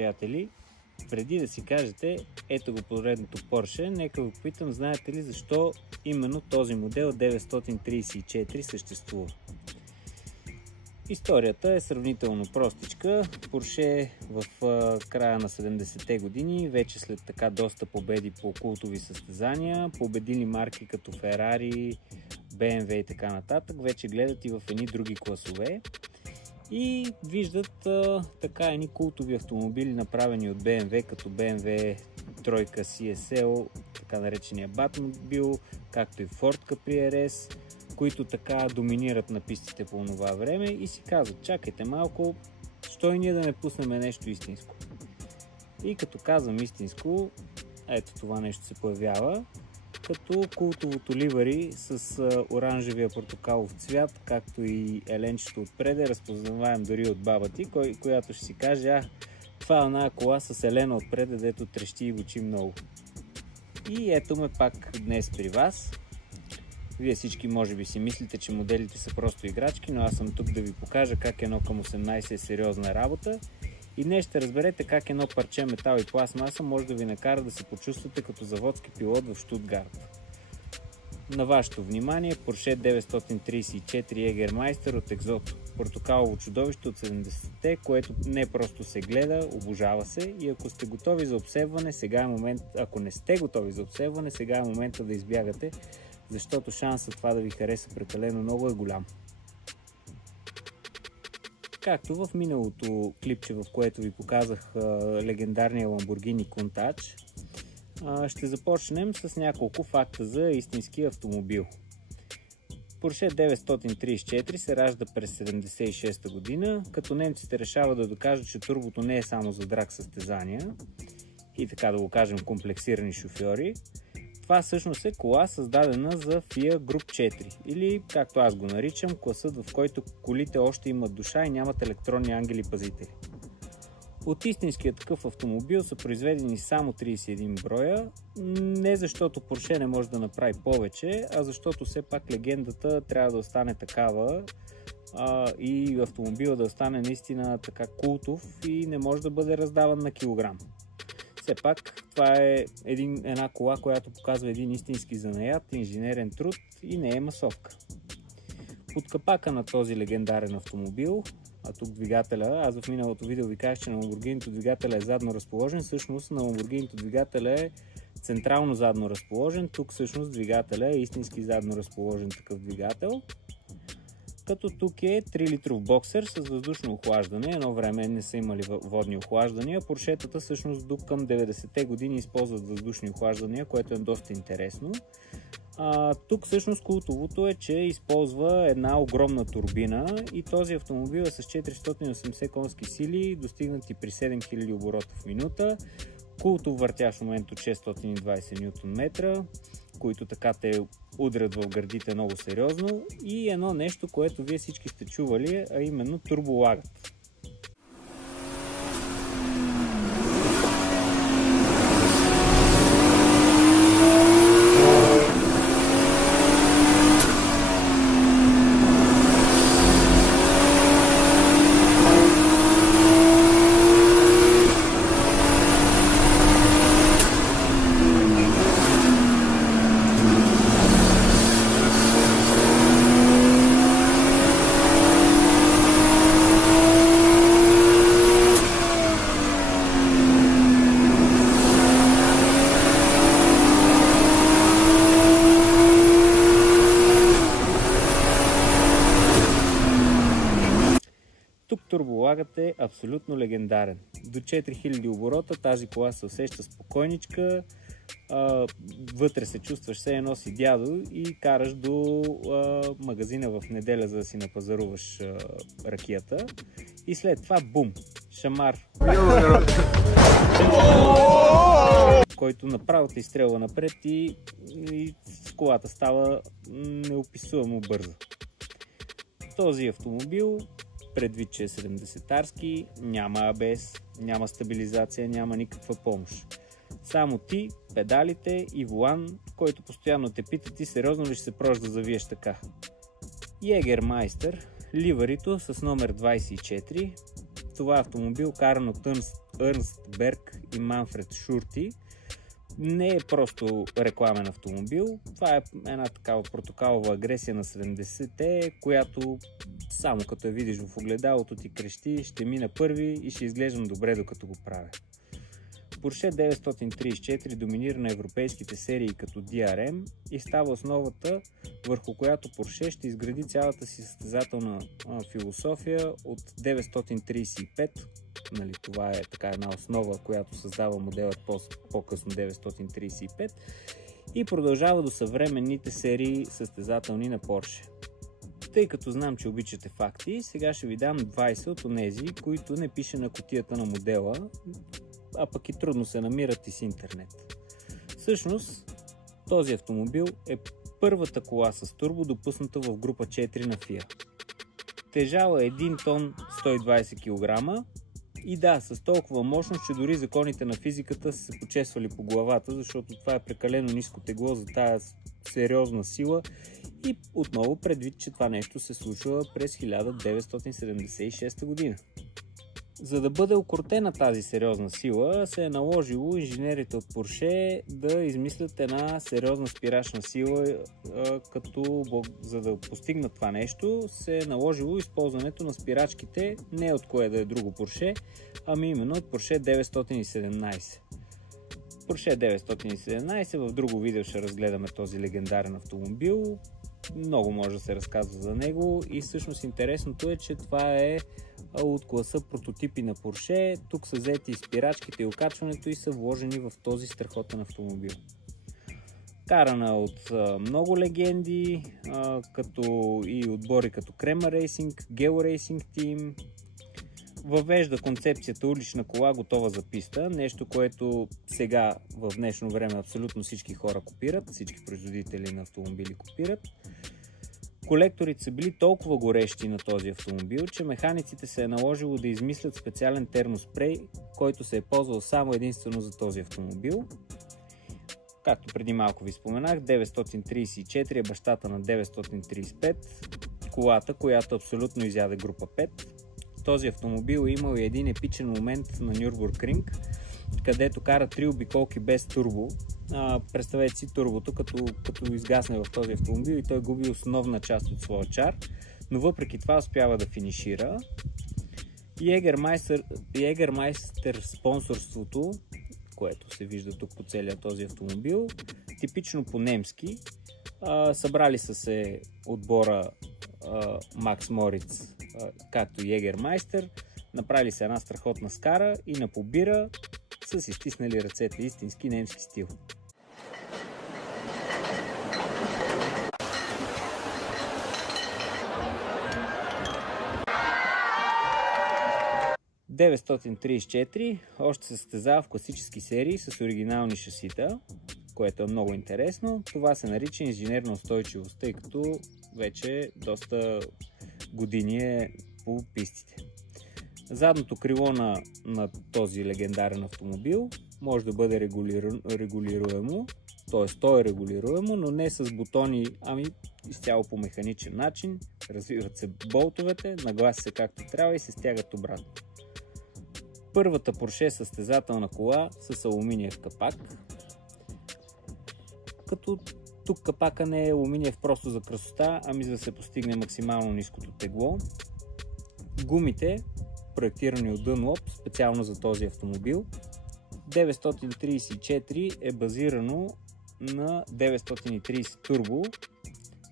приятели, преди да си кажете, ето го поредното Porsche, нека го попитам, знаете ли защо именно този модел 934 съществува? Историята е сравнително простичка. Porsche в края на 70-те години, вече след така доста победи по култови състезания, победили марки като Ferrari, BMW и така нататък, вече гледат и в едни други класове и виждат така едни култови автомобили, направени от BMW, като BMW тройка CSL, така наречения Batmobile, както и Ford Capri RS, които така доминират на пистите по това време и си казват, чакайте малко, що и ние да не пуснем нещо истинско. И като казвам истинско, ето това нещо се появява, като култовото ливари с оранжевия портокалов цвят, както и еленчето отпред, разпознаваем дори от баба ти, която ще си каже, това е една кола с елена отпред, дето трещи и бучи много. И ето ме пак днес при вас. Вие всички може би си мислите, че моделите са просто играчки, но аз съм тук да ви покажа как едно към 18 е сериозна работа и днес ще разберете как едно парче метал и пластмаса може да ви накара да се почувствате като заводски пилот в Штутгарт. На вашето внимание Porsche 934 Jägermeister от Exoto. Портокалово чудовище от 70-те, което не просто се гледа, обожава се и ако сте готови за обсебване, сега е момент, ако не сте готови за обсебване, сега е момента да избягате, защото шансът това да ви хареса прекалено много е голям. Както в миналото клипче, в което ви показах легендарния Lamborghini Countach, ще започнем с няколко факта за истински автомобил. Porsche 934 се ражда през 1976 година, като немците решават да докажат, че турбото не е само за драг състезания и така да го кажем комплексирани шофьори. Това всъщност е кола, създадена за FIA Group 4 или, както аз го наричам, класът, в който колите още имат душа и нямат електронни ангели пазители. От истинския такъв автомобил са произведени само 31 броя, не защото Porsche не може да направи повече, а защото все пак легендата трябва да остане такава и автомобила да остане наистина така култов и не може да бъде раздаван на килограм. Все пак това е една кола, която показва един истински занаят, инженерен труд и не е масовка. Под капака на този легендарен автомобил, а тук двигателя, аз в миналото видео ви казах, че на Lamborghini двигателя е задно разположен, всъщност на Lamborghini двигателя е централно задно разположен, тук всъщност двигателя е истински задно разположен такъв двигател. Като тук е 3 литров боксер с въздушно охлаждане. Едно време не са имали водни охлаждания. Поршетата всъщност до към 90-те години използват въздушни охлаждания, което е доста интересно. Тук всъщност култовото е, че използва една огромна турбина и този автомобил е с 480 конски сили, достигнати при 7000 оборота в минута. Култов въртящ момент от 620 Нм, които така те удрят в гърдите много сериозно и едно нещо, което вие всички сте чували, а именно турболагът. Тук турболагът е абсолютно легендарен. До 4000 оборота тази кола се усеща спокойничка, вътре се чувстваш все едно си дядо и караш до магазина в неделя, за да си напазаруваш ракията. И след това бум! Шамар! който направо те изстрелва напред и с колата става неописуемо бърза. Този автомобил, предвид че е 70-тарски, няма ABS, няма стабилизация, няма никаква помощ. Само ти, педалите и волан, който постоянно те пита ти сериозно ли ще се прош да завиеш така. Jägermeister, ливарито с номер 24. Това е автомобил каран от Ернст Берг и Манфред Шурти. Не е просто рекламен автомобил, това е една такава протоколова агресия на 70-те, която само като я видиш в огледалото ти крещи, ще мина първи и ще изглеждам добре докато го правя. Porsche 934 доминира на европейските серии като DRM и става основата, върху която Porsche ще изгради цялата си състезателна философия от 935. Нали, това е така една основа, която създава моделът по-късно 935 и продължава до съвременните серии състезателни на Porsche. Тъй като знам, че обичате факти, сега ще ви дам 20 от онези, които не пише на кутията на модела, а пък и трудно се намират и с интернет. Всъщност, този автомобил е първата кола с турбо, допусната в група 4 на FIA. Тежала е 1 тон 120 кг и да, с толкова мощност, че дори законите на физиката са се почесвали по главата, защото това е прекалено ниско тегло за тая сериозна сила и отново предвид, че това нещо се случва през 1976 година. За да бъде укротена тази сериозна сила, се е наложило инженерите от Porsche да измислят една сериозна спирачна сила, като за да постигнат това нещо, се е наложило използването на спирачките не от кое да е друго Porsche, ами именно от Porsche 917. Porsche 917, в друго видео ще разгледаме този легендарен автомобил. Много може да се разказва за него и всъщност интересното е, че това е от класа прототипи на Porsche. Тук са взети спирачките и окачването и са вложени в този страхотен автомобил. Карана от много легенди, като и отбори като Крема Рейсинг, Гео Рейсинг Тим. Въвежда концепцията улична кола готова за писта, нещо, което сега в днешно време абсолютно всички хора копират, всички производители на автомобили копират. Колекторите са били толкова горещи на този автомобил, че механиците се е наложило да измислят специален термоспрей, който се е ползвал само единствено за този автомобил. Както преди малко ви споменах, 934 е бащата на 935, колата, която абсолютно изяде група 5. Този автомобил е имал и един епичен момент на Нюрбургринг, където кара 3 обиколки без турбо. Представете си турбото, като изгасне в този автомобил и той губи основна част от своя чар, но въпреки това успява да финишира. Jägermeister спонсорството, което се вижда тук по целия този автомобил, типично по-немски. Събрали са се отбора Макс Мориц, както Jägermeister, направили се една страхотна скара и на побира са си стиснали ръцете, истински немски стил. – 934 още се състезава в класически серии с оригинални шасита, което е много интересно. Това се нарича инженерна устойчивост, тъй като вече доста години е по пистите. Задното крило на този легендарен автомобил може да бъде регулируемо, т.е. то е регулируемо, но не с бутони, ами изцяло по механичен начин. Развиват се болтовете, нагласи се както трябва и се стягат обратно. Първата Porsche състезателна кола с алуминиев капак, като тук капака не е алуминиев просто за красота, ами за да се постигне максимално ниското тегло. Гумите, проектирани от Dunlop специално за този автомобил. 934 е базирано на 930 турбо,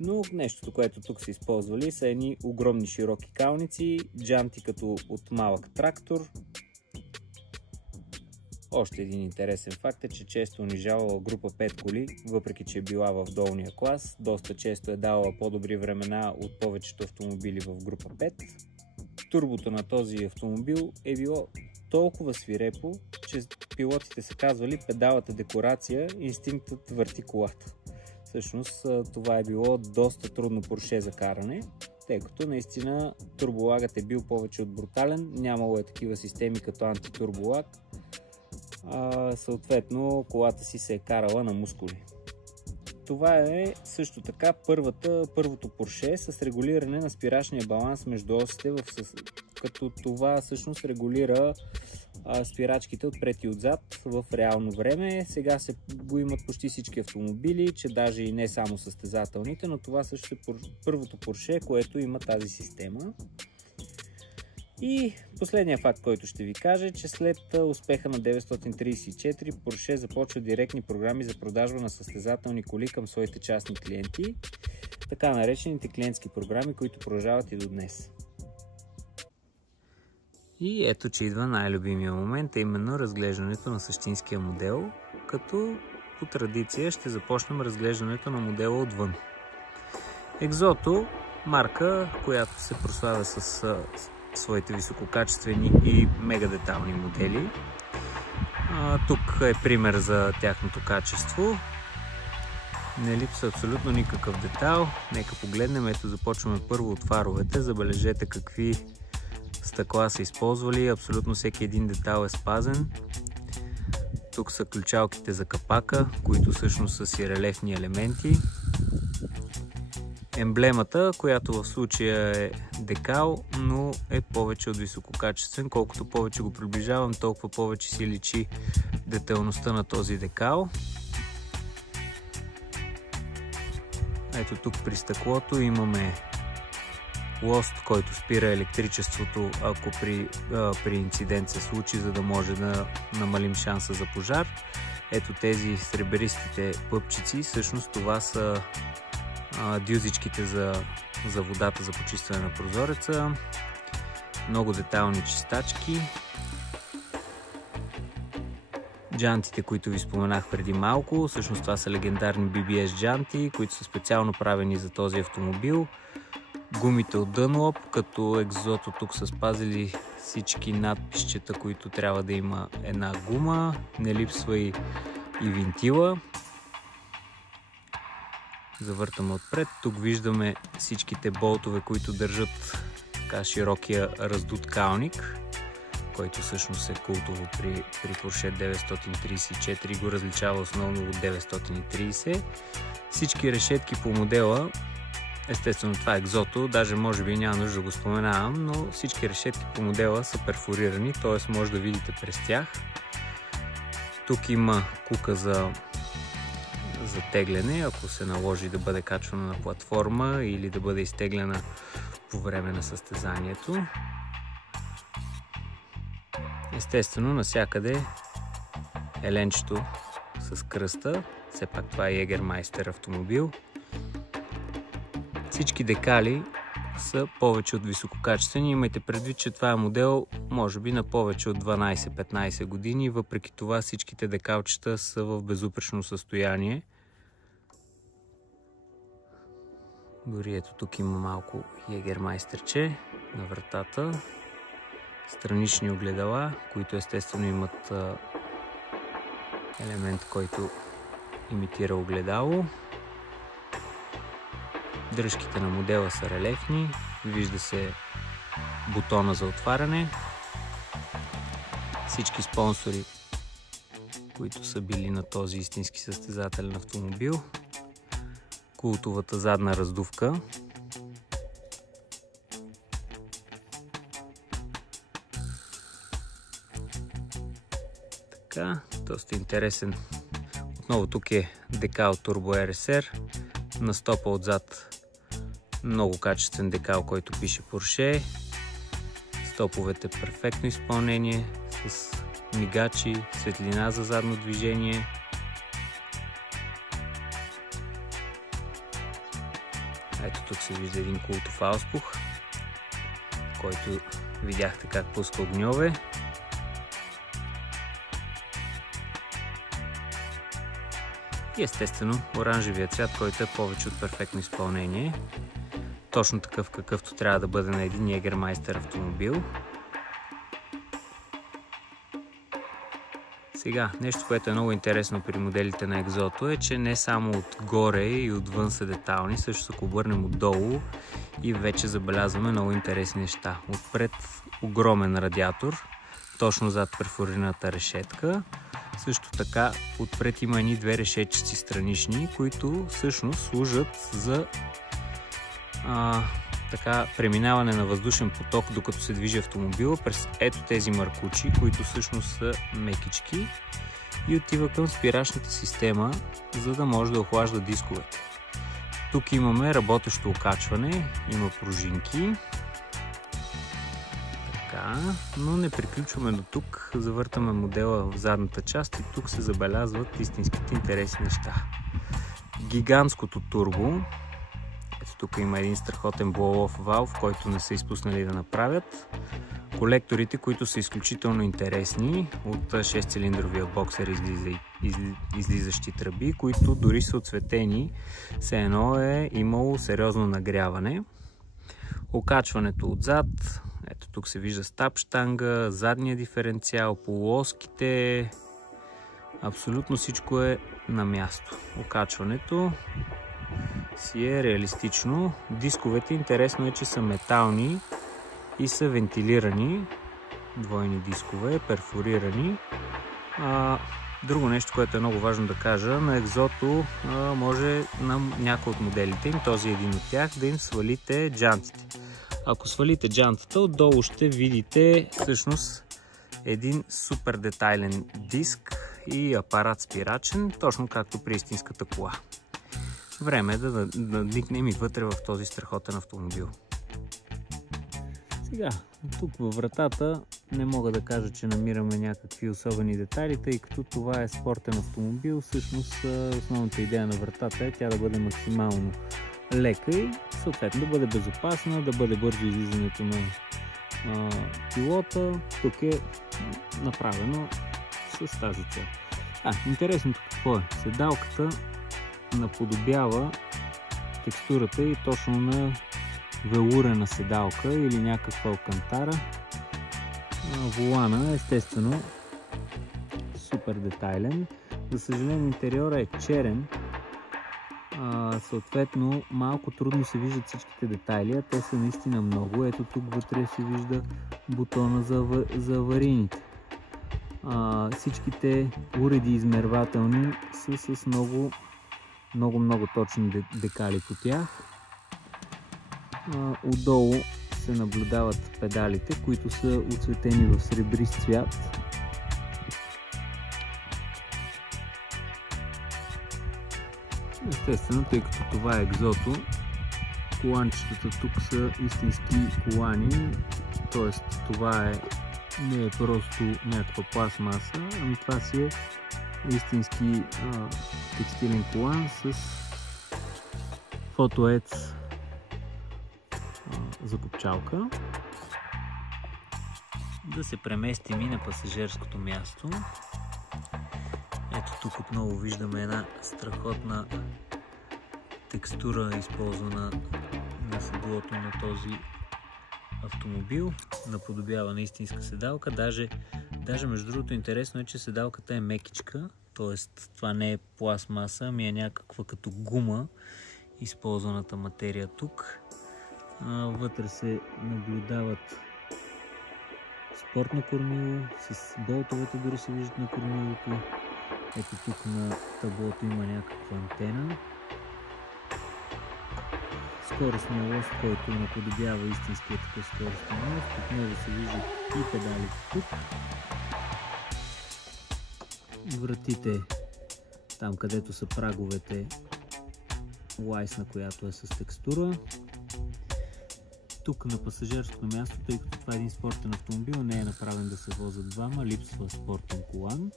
но нещото, което тук са използвали, са едни огромни широки калници, джанти като от малък трактор. Още един интересен факт е, че често унижавала група 5 коли, въпреки че е била в долния клас, доста често е давала по-добри времена от повечето автомобили в група 5. Турбото на този автомобил е било толкова свирепо, че пилотите са казвали педалата декорация, инстинктът върти колата. Всъщност това е било доста трудно Porsche за каране, тъй като наистина турболагът е бил повече от брутален, нямало е такива системи като антитурболаг, съответно колата си се е карала на мускули. Това е също така първото Porsche с регулиране на спирачния баланс между осите, като това всъщност регулира спирачките отпред и отзад в реално време. Сега го имат почти всички автомобили, че даже и не само състезателните, но това също е първото Porsche, което има тази система. И последният факт, който ще ви кажа, е, че след успеха на 934 Porsche започва директни програми за продажба на състезателни коли към своите частни клиенти, така наречените клиентски програми, които продължават и до днес. И ето, че идва най-любимия момент, а именно разглеждането на същинския модел, като по традиция ще започнем разглеждането на модела отвън. Exoto, марка, която се прославя с своите висококачествени и мега детални модели. Тук е пример за тяхното качество. Не липсва абсолютно никакъв детал. Нека погледнем. Ето, започваме първо от фаровете. Забележете какви стъкла са използвали. Абсолютно всеки един детал е спазен. Тук са ключалките за капака, които всъщност са си релефни елементи. Емблемата, която в случая е декал, но е повече от висококачествен. Колкото повече го приближавам, толкова повече си личи детайлността на този декал. Ето тук при стъклото имаме лост, който спира електричеството, ако при инцидент се случи, за да може да намалим шанса за пожар. Ето тези сребристите пъпчици, всъщност това са дюзичките за водата за почистване на прозореца. Много детайлни чистачки. Джантите, които ви споменах преди малко, всъщност това са легендарни BBS джанти, които са специално правени за този автомобил. Гумите от Dunlop, като Exoto тук са спазили всички надписчета, които трябва да има една гума. Не липсва и винтила. Завъртаме отпред. Тук виждаме всичките болтове, които държат така широкия раздут калник, който всъщност е култово при Porsche 934, го различава основно от 930. Всички решетки по модела, естествено това е Exoto, даже може би няма нужда да го споменавам, но всички решетки по модела са перфорирани, т.е. може да видите през тях. Тук има кука за тегляне, ако се наложи да бъде качвана на платформа или да бъде изтеглена по време на състезанието. Естествено, навсякъде еленчето с кръста, все пак това е Jägermeister автомобил. Всички декали са повече от висококачествени. Имайте предвид, че това е модел може би на повече от 12-15 години. Въпреки това всичките декалчета са в безупречно състояние. Дори ето тук има малко Jägermeisterче на вратата. Странични огледала, които естествено имат елемент, който имитира огледало. Дръжките на модела са релефни, вижда се бутона за отваряне. Всички спонсори, които са били на този истински състезателен автомобил. Култовата задна раздувка. Така, доста интересен. Отново тук е декал Turbo RSR. На стопа отзад много качествен декал, който пише Porsche. Стоповете перфектно изпълнение с мигачи, светлина за задно движение. Ето тук се вижда един култов ауспух, който видяхте как пуска огньове. И естествено оранжевия цвят, който е повече от перфектно изпълнение. Точно такъв, какъвто трябва да бъде на един Jägermeister автомобил. Сега, нещо, което е много интересно при моделите на Exoto е, че не само отгоре и отвън са детални, също ако обърнем отдолу и вече забелязваме много интересни неща. Отпред огромен радиатор, точно зад перфорираната решетка. Също така отпред има едни две решетчици странични, които всъщност служат за така преминаване на въздушен поток, докато се движи автомобила през ето тези маркучи, които всъщност са мекички, и отива към спирачната система, за да може да охлажда дисковете. Тук имаме работещо окачване, има пружинки. Така, но не приключваме до тук. Завъртаме модела в задната част и тук се забелязват истинските интересни неща. Гигантското турбо. Ето тук има един страхотен blow-off валв, който не са изпуснали да направят. Колекторите, които са изключително интересни, от 6-цилиндровия боксер излизащи тръби, които дори са отцветени, все едно е имало сериозно нагряване. Окачването отзад, ето тук се вижда стап щанга, задния диференциал, полуоските, абсолютно всичко е на място. Окачването си е реалистично. Дисковете, интересно е, че са метални и са вентилирани, двойни дискове, перфорирани. Друго нещо, което е много важно да кажа, на Екзото може на някои от моделите им, този е един от тях, да им свалите джантите. Ако свалите джантата, отдолу ще видите всъщност един супер детайлен диск и апарат спирачен, точно както при истинската кола. Време е да надникнем и вътре в този страхотен автомобил. Сега, тук във вратата не мога да кажа, че намираме някакви особени детайли, тъй като това е спортен автомобил. Всъщност основната идея на вратата е тя да бъде максимално лека и съответно да бъде безопасна, да бъде бързо излизането на пилота. Тук е направено с тази цел. Интересното какво е? Седалката наподобява текстурата и точно на велурена седалка или някаква алкантара. Волана естествено супер детайлен. За съжаление интериора е черен. Съответно малко трудно се виждат всичките детайли, а те са наистина много. Ето тук вътре се вижда бутона за аварийните. Всичките уреди измервателни са с много точни декали по тях. Отдолу се наблюдават педалите, които са оцветени в сребрист цвят. Естествено, тъй като това е Екзото, коланчетата тук са истински колани, т.е. това не е просто някаква пластмаса, ами това си е истински текстилен колан с фотоец закопчалка. Да се преместим и на пасажирското място. Ето тук отново виждаме една страхотна текстура, използвана на седлото на този автомобил. Наподобява на истинска седалка. Даже между другото интересно е, че седалката е мекичка, т.е. това не е пластмаса, ами е някаква като гума използваната материя тук. Вътре се наблюдават спортно кормило, с болтовете дори се виждат на кормилото. Ето тук на таблото има някаква антена. Скоростния лост, който наподобява истинския такъв скоростен лост. От него се виждат и педалите тук. Вратите, там където са праговете, лайсна, която е с текстура. Тук на пасажирското място, тъй като това е един спортен автомобил, не е направен да се возят двама, липсва спортен колан.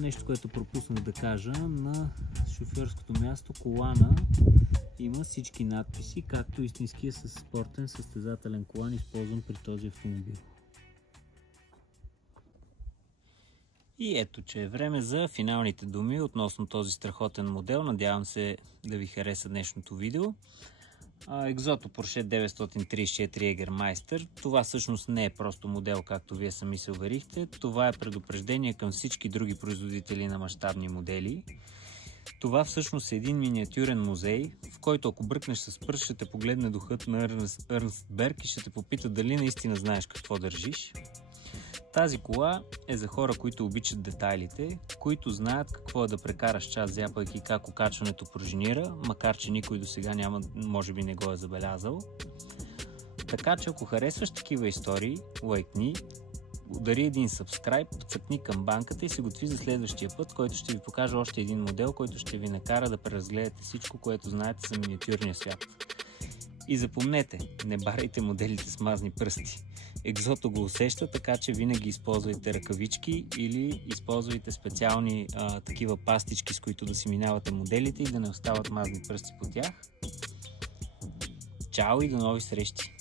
Нещо, което пропуснах да кажа, на шофьорското място колана има всички надписи, както истинския със спортен състезателен колан, използван при този автомобил. И ето, че е време за финалните думи относно този страхотен модел. Надявам се да ви хареса днешното видео. Екзото Porsche 934 Jägermeister. Това всъщност не е просто модел, както вие сами се уверихте. Това е предупреждение към всички други производители на мащабни модели. Това всъщност е един миниатюрен музей, в който ако бръкнеш с пръст, ще те погледне духът на Ернст Берг и ще те попита дали наистина знаеш какво държиш. Тази кола е за хора, които обичат детайлите, които знаят какво е да прекараш час, зяпайки как окачването пружинира, макар че никой до сега може би не го е забелязал. Така че ако харесваш такива истории, лайкни, удари един subscribe, цъкни камбанката и се готви за следващия път, който ще ви покажа още един модел, който ще ви накара да преразгледате всичко, което знаете за миниатюрния свят. И запомнете, не барайте моделите с мазни пръсти. Екзото го усеща, така че винаги използвайте ръкавички или използвайте специални такива пастички, с които да си минавате моделите и да не остават мазни пръсти по тях. Чао и до нови срещи!